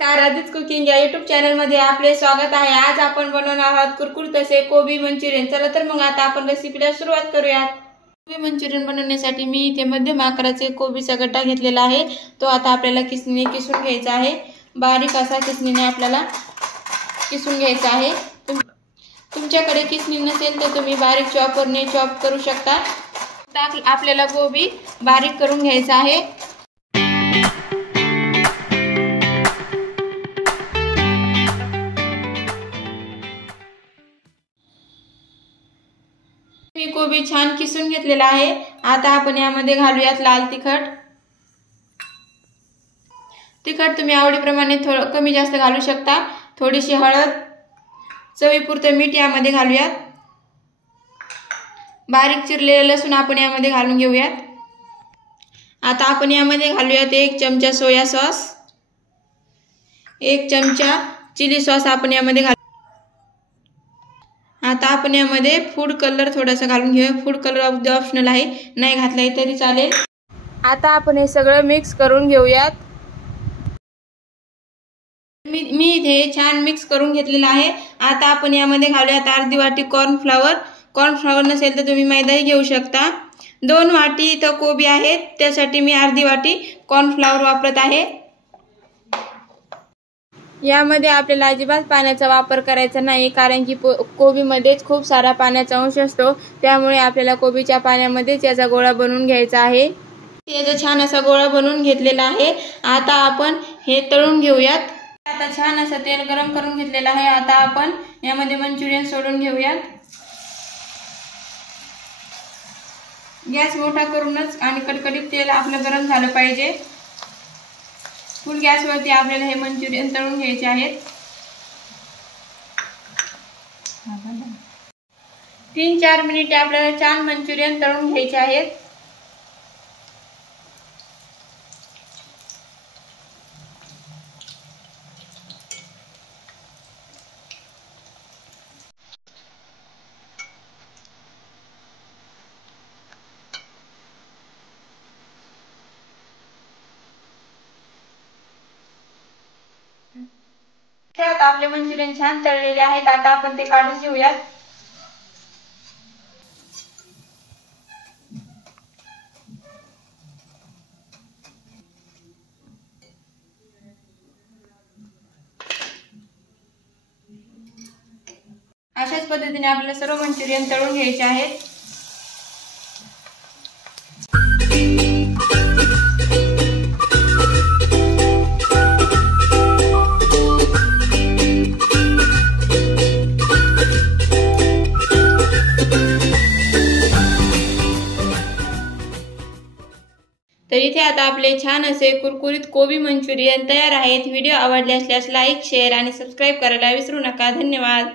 आदित्य कुकिंग या YouTube channel मध्ये आपले स्वागत आहे। आज आपण बनवणार आहोत कुरकुरीत असे कोबी मंचुरियन। चला तर मग आता आपण रेसिपीला सुरुवात करूयात। कोबी मंचुरियन बनवण्यासाठी मी इथे मध्यम आकाराचे कोबीचा गड्डा घेतलेला आहे। तो आता आपल्याला किसणीने किसून घ्यायचा आहे। बारीक असा किसणीने आपल्याला किसून घ्यायचा आहे। तुमच्याकडे किसणी नसेल तर तुम्ही बारीक चॉपरने चॉप करू शकता। आपल्याला कोबी बारीक करून घ्यायचा आहे। मी कोबी छान किसून घेतलेला आहे। आता आपण यामध्ये घालूयात लाल तिखट। तिखट तुम्ही आवडीप्रमाणे थोडं कमी जास्त घालू शकता। थोडीशी हळद, चवीपुरतं मीठ यामध्ये घालूयात। बारीक चिरलेले लसूण आपण यामध्ये घालून घेऊयात। आता आपण यामध्ये घालूयात 1 चमचा सोया सॉस, 1 चमचा चिली सॉस आपण यामध्ये घालू। आता आपण यामध्ये फूड कलर थोडासा घालून घेऊया। फूड कलर ऑप्शनल आहे, नाही घातलाही तरी चालेल। आता आपण हे सगळं मिक्स करून घेऊयात। मी इथे छान मिक्स करून घेतलेलं आहे। आता आपण यामध्ये घालूयात अर्धी वाटी कॉर्नफ्लॉवर। कॉर्नफ्लॉवर नसेल तर तुम्ही मैदाही घेऊ शकता। 2 वाटी इथं कोबी आहेत, त्यासाठी मी अर्धी वाटी कॉर्नफ्लॉवर वापरत आहे। यामध्ये आपल्याला अजिबात पाण्याचा वापर करायचा नाही, कारण की कोबीमध्येच खूप सारा पाण्याचा अंश असतो। त्यामुळे आपल्याला कोबीच्या पाण्यामध्येच याचा गोळा बनवून घ्यायचा आहे। याचा छान असा गोळा बनवून घेतलेला आहे। आता आपण हे तळून घेऊयात। आता छान असं तेल गरम करून घेतलेलं आहे। आता आपण यामध्ये मंचुरियन सोडून घेऊयात। गॅस मोठा करूनच आणि कडकडीत तेल आपलं गरम झालं पाहिजे। फुल गॅसवरती आपल्याला हे मंचुरियन तळून घ्यायचे आहेत। 3-4 मिनिटे आपल्याला छान मंचुरियन तळून घ्यायचे आहेत। आता आपले मंचुरियन छान तळलेले आहेत। आता आपण ते काढून घेऊयात। अशाच पद्धतीने आपल्याला सर्व मंचुरियन तळून घ्यायचे आहेत। तर इथे आता आपले छान असे कुरकुरीत कोबी मंचुरियन तयार आहेत। व्हिडिओ आवडले असल्यास लाईक, शेअर आणि सबस्क्राईब करायला विसरू नका। धन्यवाद।